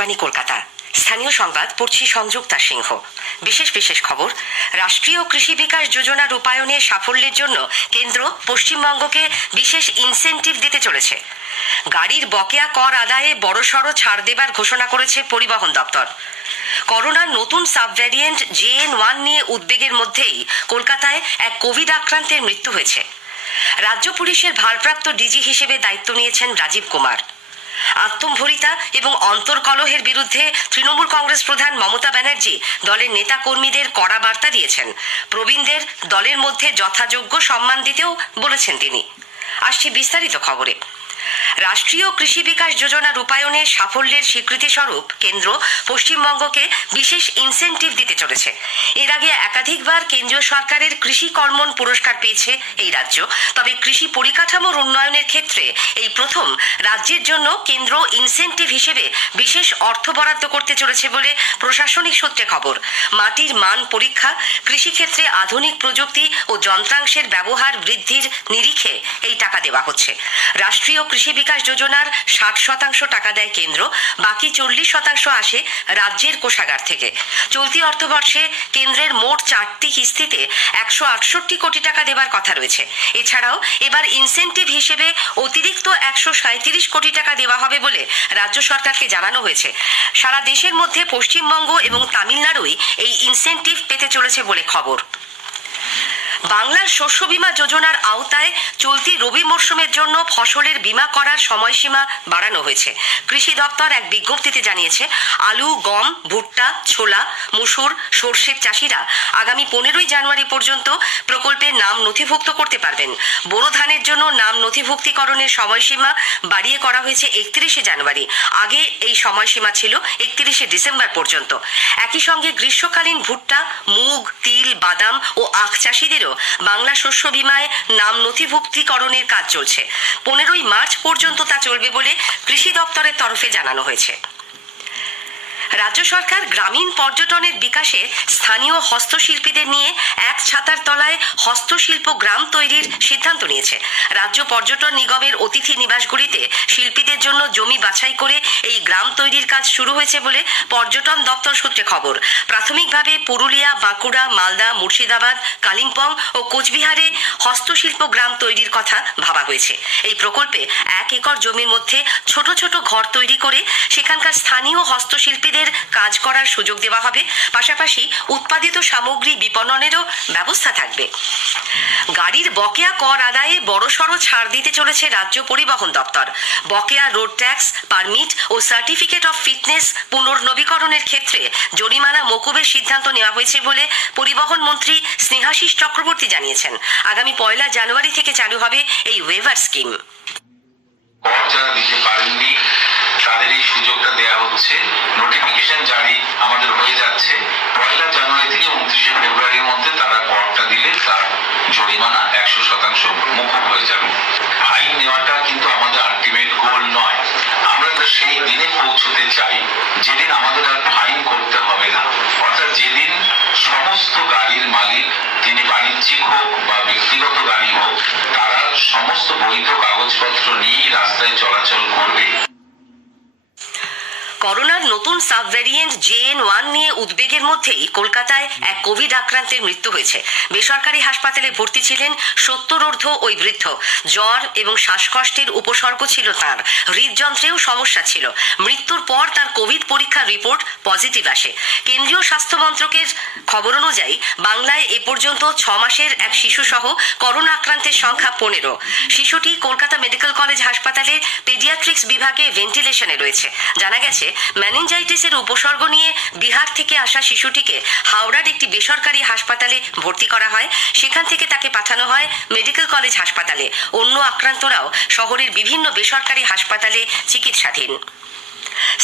আকাশবাণী কলকাতা। স্থানীয় সংবাদ পড়ছি সংযুক্তা সিংহ। বিশেষ খবর। রাষ্ট্রীয় কৃষি বিকাশ যোজনা রূপায়ণে সাফল্যের জন্য কেন্দ্র পশ্চিমবঙ্গকে বিশেষ ইনসেনটিভ দিতে চলেছে। গাড়ির বকেয়া কর আদায়ে বড়সড় ছাড় দেবার ঘোষণা করেছে পরিবহন দপ্তর। করোনার নতুন সাবভ্যারিয়েন্ট JN.1 নিয়ে উদ্বেগের মধ্যেই কলকাতায় এক কোভিড আক্রান্তের মৃত্যু হয়েছে। রাজ্য পুলিশের ভারপ্রাপ্ত ডিজি হিসেবে দায়িত্ব নিয়েছেন রাজীব কুমার। আত্মম্ভরিতা এবং অন্তর্কলহের বিরুদ্ধে তৃণমূল কংগ্রেস প্রধান মমতা ব্যানার্জি দলের নেতা কর্মীদের কড়া বার্তা দিয়েছেন। প্রবীণদের দলের মধ্যে যথাযোগ্য সম্মান দিতেও বলেছেন তিনি। আসছি বিস্তারিত খবরে। রাষ্ট্রীয় কৃষি বিকাশ যোজনা রূপায়ণে সাফল্যের স্বীকৃতি স্বরূপ কেন্দ্র পশ্চিমবঙ্গকে বিশেষ ইনসেনটিভ দিতে চলেছে। এর আগে একাধিকবার কেন্দ্রীয় সরকারের কৃষি কর্মণ পুরস্কার পেয়েছে এই রাজ্য। তবে কৃষি পরিকাঠামোর উন্নয়নের ক্ষেত্রে এই প্রথম রাজ্যের জন্য কেন্দ্র ইনসেনটিভ হিসেবে বিশেষ অর্থ বরাদ্দ করতে চলেছে বলে প্রশাসনিক সূত্রে খবর। মাটির মান পরীক্ষা, কৃষিক্ষেত্রে আধুনিক প্রযুক্তি ও যন্ত্রাংশের ব্যবহার বৃদ্ধির নিরিখে এই টাকা দেওয়া হচ্ছে। রাষ্ট্রীয় কৃষি বিকাশ যোজনার 60% টাকা দেয় কেন্দ্র, বাকি 40% আসে রাজ্যের কোষাগার থেকে। চলতি অর্থবর্ষে কেন্দ্রের মোট 4টি কিস্তিতে 168 কোটি টাকা দেবার কথা রয়েছে। এছাড়াও এবার ইনসেনটিভ হিসেবে অতিরিক্ত 137 কোটি টাকা দেওয়া হবে বলে রাজ্য সরকারকে জানানো হয়েছে। সারা দেশের মধ্যে পশ্চিমবঙ্গ এবং তামিলনাড়ুই এই ইনসেনটিভ পেতে চলেছে বলে খবর। বাংলার শস্য বীমা যোজনার আওতায় চলতি রবি মরশুমের জন্য ফসলের বীমা করার সময়সীমা বাড়ানো হয়েছে। কৃষি দপ্তর এক বিজ্ঞপ্তিতে জানিয়েছে, আলু, গম, ভুট্টা, ছোলা, মসুর, সর্ষের চাষিরা আগামী 15ই জানুয়ারি পর্যন্ত প্রকল্পে নাম নথিভুক্ত করতে পারবেন। বোরো ধানের জন্য নাম নথিভুক্তিকরণের সময়সীমা বাড়িয়ে করা হয়েছে 31শে জানুয়ারি। আগে এই সময়সীমা ছিল 31শে ডিসেম্বর পর্যন্ত। একই সঙ্গে গ্রীষ্মকালীন ভুট্টা, মুগ, তিল, বাদাম ও আখ চাষিদেরও বাংলা শস্য বীমায় নাম নথিভুক্তিকরণের কাজ চলছে। 15ই মার্চ পর্যন্ত তা চলবে বলে কৃষি দপ্তরের তরফে জানানো হয়েছে। রাজ্য সরকার গ্রামীণ পর্যটনের বিকাশে স্থানীয় হস্তশিল্পীদের নিয়ে এক ছাতার তলায় হস্তশিল্প গ্রাম তৈরির সিদ্ধান্ত নিয়েছে। রাজ্য পর্যটন নিগমের অতিথি নিবাসগুলিতে শিল্পীদের জন্য জমি বাছাই করে এই গ্রাম তৈরির কাজ শুরু হয়েছে বলে পর্যটন দপ্তর সূত্রে খবর। প্রাথমিকভাবে পুরুলিয়া, বাঁকুড়া, মালদা, মুর্শিদাবাদ, কালিম্পং ও কোচবিহারে হস্তশিল্প গ্রাম তৈরির কথা ভাবা হয়েছে। এই প্রকল্পে 1 একর জমির মধ্যে ছোট ছোট ঘর তৈরি করে সেখানকার স্থানীয় হস্তশিল্পীদের কাজ করার সুযোগ দেওয়া হবে। পাশাপাশি উৎপাদিত সামগ্রী বিপণনেরও ব্যবস্থা থাকবে। গাড়ির বকেয়া কর আদায়ে বড়সড় ছাড় দিতে চলেছে রাজ্য পরিবহন দপ্তর। বকেয়া রোড ট্যাক্স, পারমিট ও সার্টিফিকেট অফ ফিটনেস পুনর্নবীকরণের ক্ষেত্রে জরিমানা মকুবের সিদ্ধান্ত নেওয়া হয়েছে বলে পরিবহন মন্ত্রী স্নেহাশিস চক্রবর্তী জানিয়েছেন। আগামী 1 জানুয়ারি থেকে চালু হবে এই ওয়েভার স্কিম। যারা দিতে পারেননি তাদের এই সুযোগটা দেওয়া হচ্ছে। নোটিফিকেশন জারি আমাদের হয়ে যাচ্ছে। 1 জানুয়ারি থেকে 29শে ফেব্রুয়ারির মধ্যে তারা করটা দিলে তার জরিমানা 100% মুকুব হয়ে যাবে। ফাইন নেওয়াটা কিন্তু আমাদের আলটিমেট গোল নয়। আমরা তো সেই দিনে পৌঁছতে চাই যেদিন আমাদের আর ফাইন করতে হবে না। অর্থাৎ যেদিন সমস্ত গাড়ির মালিক, তিনি বাণিজ্যিক হোক বা ব্যক্তিগত গাড়ি হোক, তারা সমস্ত বৈধ কাগজপত্র নিয়েই রাস্তায় চলাচল করবে। করোনার নতুন সাবভ্যারিয়েন্ট JN.1 নিয়ে উদ্বেগের মধ্যেই কলকাতায় এক কোভিড আক্রান্তের মৃত্যু হয়েছে। বেসরকারি হাসপাতালে ভর্তি ছিলেন 70 ওই বৃদ্ধ। জ্বর এবং শ্বাসকষ্টের উপসর্গ ছিল তাঁর। হৃদযন্ত্রেও সমস্যা ছিল। মৃত্যুর পর তার কোভিড পরীক্ষার রিপোর্ট পজিটিভ আসে। কেন্দ্রীয় স্বাস্থ্য মন্ত্রকের খবর অনুযায়ী বাংলায় এ পর্যন্ত 6 মাসের এক শিশু সহ করোনা আক্রান্তের সংখ্যা 15। শিশুটি কলকাতা মেডিকেল কলেজ হাসপাতালে পেডিয়াট্রিক্স বিভাগে ভেন্টিলেশনে রয়েছে। জানা গেছে, মেনিনজাইটিসের উপসর্গ নিয়ে বিহার থেকে আসা শিশুটিকে হাওড়ার একটি বেসরকারি হাসপাতালে ভর্তি করা হয়। সেখান থেকে তাকে পাঠানো হয় মেডিকেল কলেজ হাসপাতালে। অন্য আক্রান্তরাও শহরের বিভিন্ন বেসরকারি হাসপাতালে চিকিৎসাধীন।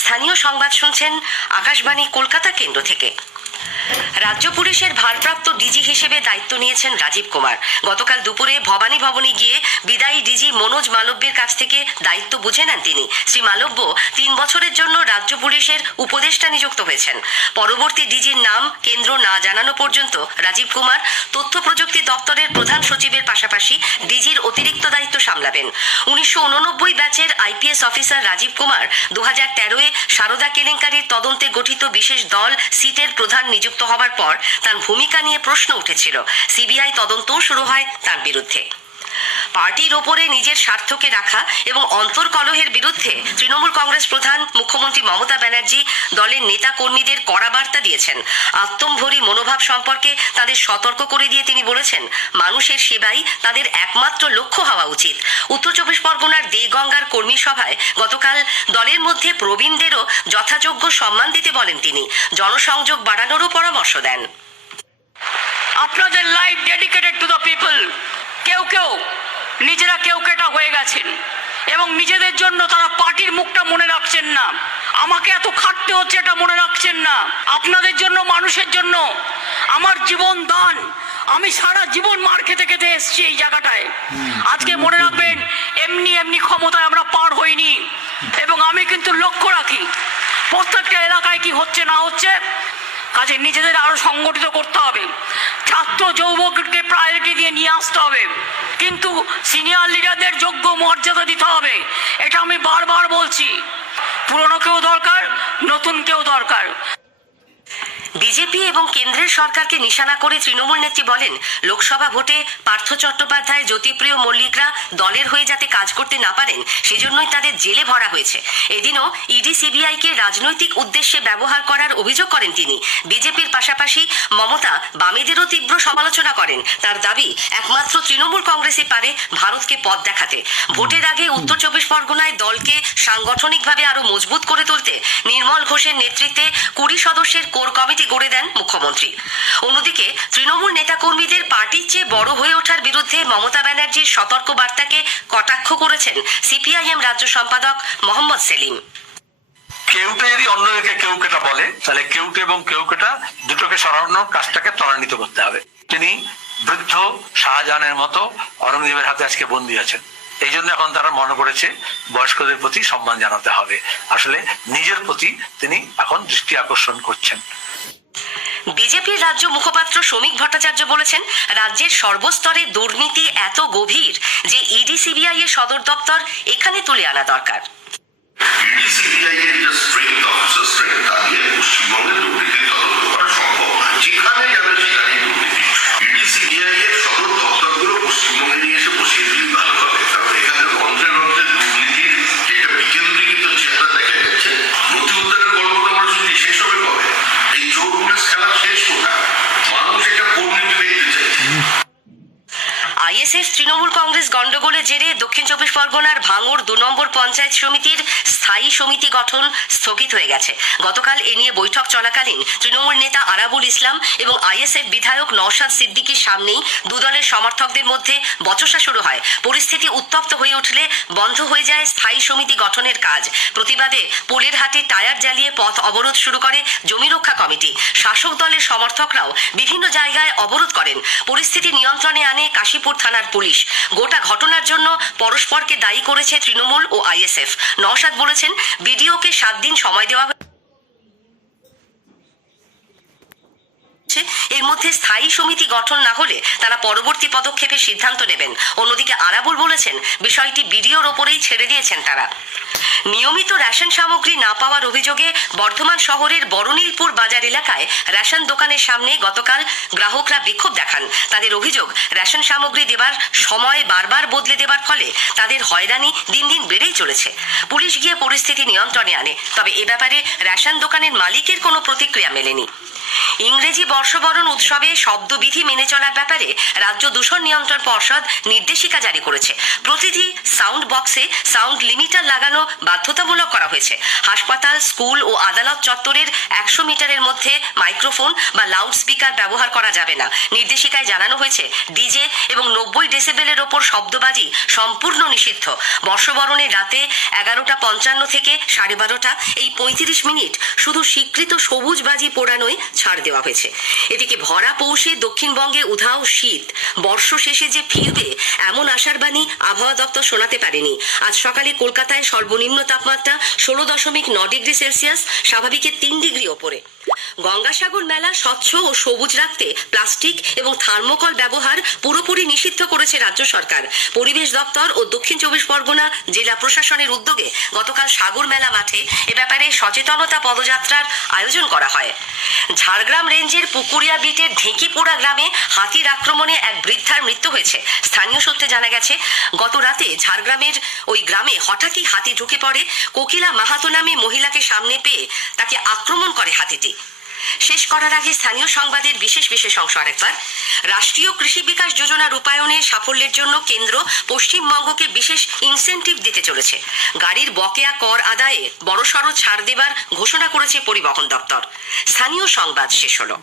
স্থানীয় সংবাদ শুনছেন আকাশবাণী কলকাতা কেন্দ্র থেকে। রাজ্য পুলিশের ভারপ্রাপ্ত ডিজি হিসেবে দায়িত্ব নিয়েছেন রাজীব কুমার। গতকাল দুপুরে ভবানী ভবনে গিয়ে বিদায়ী ডিজি মনোজ মালব্যের কাছ থেকে দায়িত্ব বুঝে নেন তিনি। শ্রী মালব্য 3 বছরের জন্য রাজ্য পুলিশের উপদেষ্টা নিযুক্ত হয়েছেন। পরবর্তী ডিজির নাম কেন্দ্র না জানানো পর্যন্ত রাজীব কুমার তথ্য প্রযুক্তি দপ্তরের প্রধান সচিবের পাশাপাশি ডিজির অতিরিক্ত দায়িত্ব সামলাবেন। 1989 ব্যাচের আইপিএস অফিসার রাজীব কুমার 2013-এ সারদা কেলেঙ্কারির তদন্তে গঠিত বিশেষ দল সিটের প্রধান নিযুক্ত হবার পর তার ভূমিকা নিয়ে প্রশ্ন উঠেছিল। সিবিআই তদন্তও শুরু হয় তার বিরুদ্ধে। পার্টির ওপরে নিজের স্বার্থকে রাখা এবং অন্তর্কলহের বিরুদ্ধে তৃণমূল কংগ্রেস প্রধান মুখ্যমন্ত্রী মমতা ব্যানার্জি দলের নেতা কর্মীদের কড়া বার্তা দিয়েছেন। আত্মম্ভরী মনোভাব সম্পর্কে তাদের সতর্ক করে দিয়ে তিনি বলেছেন, মানুষের সেবাই তাদের একমাত্র লক্ষ্য হওয়া উচিত। উত্তর 24 পরগনার দেগঙ্গার কর্মী সভায় গতকাল দলের মধ্যে প্রবীণদেরও যথাযোগ্য সম্মান দিতে বলেন তিনি। জনসংযোগ বাড়ানোরও পরামর্শ দেন। আপনাদের life dedicated to the people. কেউ কেউ নিজেরা কেউ কেটা হয়ে গেছেন এবং নিজেদের জন্য তারা পার্টির মুখটা মনে রাখছেন না। আমাকে এত খাটতে হচ্ছে এটা মনে রাখছেন না। আপনাদের জন্য, মানুষের জন্য আমার জীবন দান। আমি সারা জীবন মার খেতে খেতে এসেছি এই জায়গাটায়। আজকে মনে রাখবেন, এমনি এমনি ক্ষমতায় আমরা পার হইনি এবং আমি কিন্তু লক্ষ্য রাখি প্রত্যেকটা এলাকায় কি হচ্ছে না হচ্ছে। কাজে নিজেদের আরো সংগঠিত করতে হবে। ছাত্র যুবককে প্রায়োরিটি দিয়ে নিয়ে আসতে হবে, কিন্তু সিনিয়র লিডারদের যোগ্য মর্যাদা দিতে হবে। এটা আমি বারবার বলছি। পুরনো কেউ দরকার, নতুন কেউ দরকার। বিজেপি এবং কেন্দ্রের সরকারকে নিশানা করে তৃণমূল নেত্রী বলেন, লোকসভা ভোটে পার্থ চট্টোপাধ্যায়, জ্যোতিপ্রিয় মল্লিকরা দলের হয়ে যাতে কাজ করতে না পারেন সেজন্যই তাদের জেলে ভরা হয়েছে। এদিনও ইডি সিবিআইকে রাজনৈতিক উদ্দেশ্যে ব্যবহার করার অভিযোগ করেন তিনি। বিজেপির পাশাপাশি মমতা বামেদেরও তীব্র সমালোচনা করেন। তার দাবি, একমাত্র তৃণমূল কংগ্রেসই পারে ভারতকে পথ দেখাতে। ভোটের আগে উত্তর 24 পরগনায় দলকে সাংগঠনিকভাবে আরো মজবুত করে তুলতে নির্মল ঘোষের নেতৃত্বে 20 সদস্যের কোর কমিটি গড়ে দেন মুখ্যমন্ত্রী। অন্যদিকে তৃণমূল নেতাকর্মীদের পার্টির চেয়ে বড় হয়ে ওঠার বিরুদ্ধে মমতা ব্যানার্জির সতর্ক বার্তাকে কটাক্ষ করেছেন সিপিআইএম রাজ্য সম্পাদক মোহাম্মদ সেলিম। কেউটে যদি অন্যকে কেউ কেটা বলে, তাহলে কেউটে এবং কেউ কেটা দুটোকে সরানোর কাজটাকে ত্বরান্বিত করতে হবে। তিনি বৃদ্ধ শাহজাহানের মতো অরঙ্গজেবের হাতে আজকে বন্দী আছেন। এই জন্য এখন তারা মনে করেছে বয়স্কদের প্রতি সম্মান জানাতে হবে। আসলে নিজের প্রতি তিনি এখন দৃষ্টি আকর্ষণ করছেন। বিজেপির রাজ্য মুখপাত্র শ্রমিক ভট্টাচার্য বলেছেন, রাজ্যের সর্বস্তরে দুর্নীতি এত গভীর যে ইডি সিবিআই এর সদর দপ্তর এখানে তুলে আনা দরকার। সিবিআই এর যে স্ট্রেংথ, অফিসার স্ট্রেংথ, তা দিয়ে পশ্চিমবঙ্গে দুর্নীতি তদন্ত করা সম্ভব। যেখানে যাবে সেখানেই দুর্নীতি। ইডি সিবিআই এর সদর দপ্তরগুলো পশ্চিমবঙ্গে নিয়ে এসে বসিয়ে দিলে ভালো হবে। কারণ এখানে রন্ধ্রে রন্ধ্রে দুর্নীতির যেটা বিকেন্দ্রীকৃত চেহারা দেখা যাচ্ছে। নথি উদ্ধারের গল্প তো আমরা শুনছি, শেষ হবে কবে? এই চোর পুলিশ খেলা শেষ কোথায়? মানুষ এটা পরিণতি দেখতে চাইছে। আইএসএফ তৃণমূল কংগ্রেস গন্ডগোলের জেরে দক্ষিণ 24 পরগনার ভাঙড় 2 নম্বর পঞ্চায়েত সমিতির স্থায়ী সমিতি গঠন স্থগিত হয়ে গেছে। গতকাল এ নিয়ে বৈঠক চলাকালীন তৃণমূল নেতা আরাবুল ইসলাম এবং আইএসএফ বিধায়ক নওশাদ সিদ্দিকীর সামনেই দুদলের সমর্থকদের মধ্যে বচসা শুরু হয়। পরিস্থিতি উত্তপ্ত হয়ে উঠলে বন্ধ হয়ে যায় স্থায়ী সমিতি গঠনের কাজ। প্রতিবাদে পোলের হাটে টায়ার জ্বালিয়ে পথ অবরোধ শুরু করে জমি রক্ষা কমিটি। শাসক দলের সমর্থকরাও বিভিন্ন জায়গায় অবরোধ করেন। পরিস্থিতি নিয়ন্ত্রণে আনে কাশীপুর থানার পুলিশ। গোটা ঘটনার জন্য পরস্পরকে দায়ী করেছে তৃণমূল ও আইএসএফ। নওশাদ বলেছেন, বিডিওকে 7 দিন সময় দেওয়া এর মধ্যে স্থায়ী সমিতি গঠন না হলে তারা পরবর্তী পদক্ষেপের সিদ্ধান্ত নেবেন। অন্যদিকে আরাবুল বলেছেন, বিষয়টি বিডিওর ওপরেই ছেড়ে দিয়েছেন তারা। নিয়মিত রেশন সামগ্রী না পাওয়ার অভিযোগে বর্ধমান শহরের বড়নীলপুর বাজার এলাকায় রেশন দোকানের সামনে গতকাল গ্রাহকরা বিক্ষোভ দেখান। তাদের অভিযোগ, রেশন সামগ্রী দেবার সময় বারবার বদলে দেবার ফলে তাদের হয়রানি দিন দিন বেড়েই চলেছে। পুলিশ গিয়ে পরিস্থিতি নিয়ন্ত্রণে আনে, তবে এ ব্যাপারে রেশন দোকানের মালিকের কোনো প্রতিক্রিয়া মেলেনি। ইংরেজি বর্ষবরণ উৎসবে শব্দবিধি মেনে চলার ব্যাপারে রাজ্য দূষণ নিয়ন্ত্রণ পর্ষদ নির্দেশিকা জারি করেছে। প্রতিটি সাউন্ড বক্সে সাউন্ড লিমিটার লাগানো বাধ্যতামূলক করা হয়েছে। হাসপাতাল, স্কুল ও আদালত চত্বরের 100 মিটারের মধ্যে মাইক্রোফোন বা লাউড স্পিকার ব্যবহার করা যাবে না। নির্দেশিকায় জানানো হয়েছে, ডিজে এবং 90 ডেসিবেলের ওপর শব্দবাজি সম্পূর্ণ নিষিদ্ধ। বর্ষবরণের রাতে 11:55 থেকে 12:30 এই 35 মিনিট শুধু স্বীকৃত সবুজ বাজি পোড়ানোই ছাড় দেওয়া হয়েছে। এদিকে ভরা পৌষে দক্ষিণবঙ্গে উধাও শীত, বর্ষ শেষে যে ফিরবে এমন আশার বাণী আবহাওয়া দপ্তর শোনাতে পারেনি। আজ সকালে কলকাতায় সর্বনিম্ন তাপমাত্রা 16.9 ডিগ্রি সেলসিয়াস, স্বাভাবিকের 3 ডিগ্রি ওপরে। গঙ্গাসাগর মেলা স্বচ্ছ ও সবুজ রাখতে প্লাস্টিক এবং থার্মোকল ব্যবহার পুরোপুরি নিষিদ্ধ করেছে রাজ্য সরকার। পরিবেশ দপ্তর ও দক্ষিণ 24 পরগনা জেলা প্রশাসনের উদ্যোগে গতকাল সাগর মেলা মাঠে এ ব্যাপারে সচেতনতা পদযাত্রার আয়োজন করা হয়। ঝাড়গ্রাম রেঞ্জের পুকুরিয়া বিটের ঢেঁকিপোড়া গ্রামে হাতির আক্রমণে এক বৃদ্ধার মৃত্যু হয়েছে। স্থানীয় সূত্রে জানা গেছে, গত রাতে ঝাড়গ্রামের ওই গ্রামে হঠাৎই হাতি ঢুকে পড়ে। কোকিলা মাহাতো নামে মহিলাকে সামনে পেয়ে তাকে আক্রমণ করে হাতিটি। শেষ করার আগে স্থানীয় সংবাদের বিশেষ অংশ আরেকবার। রাষ্ট্রীয় কৃষি বিকাশ যোজনা রূপায়ণে সাফল্যের জন্য কেন্দ্র পশ্চিমবঙ্গকে বিশেষ ইনসেনটিভ দিতে চলেছে। গাড়ির বকেয়া কর আদায়ে বড়সড় ছাড় দেবার ঘোষণা করেছে পরিবহন দপ্তর। স্থানীয় সংবাদ শেষ হলো।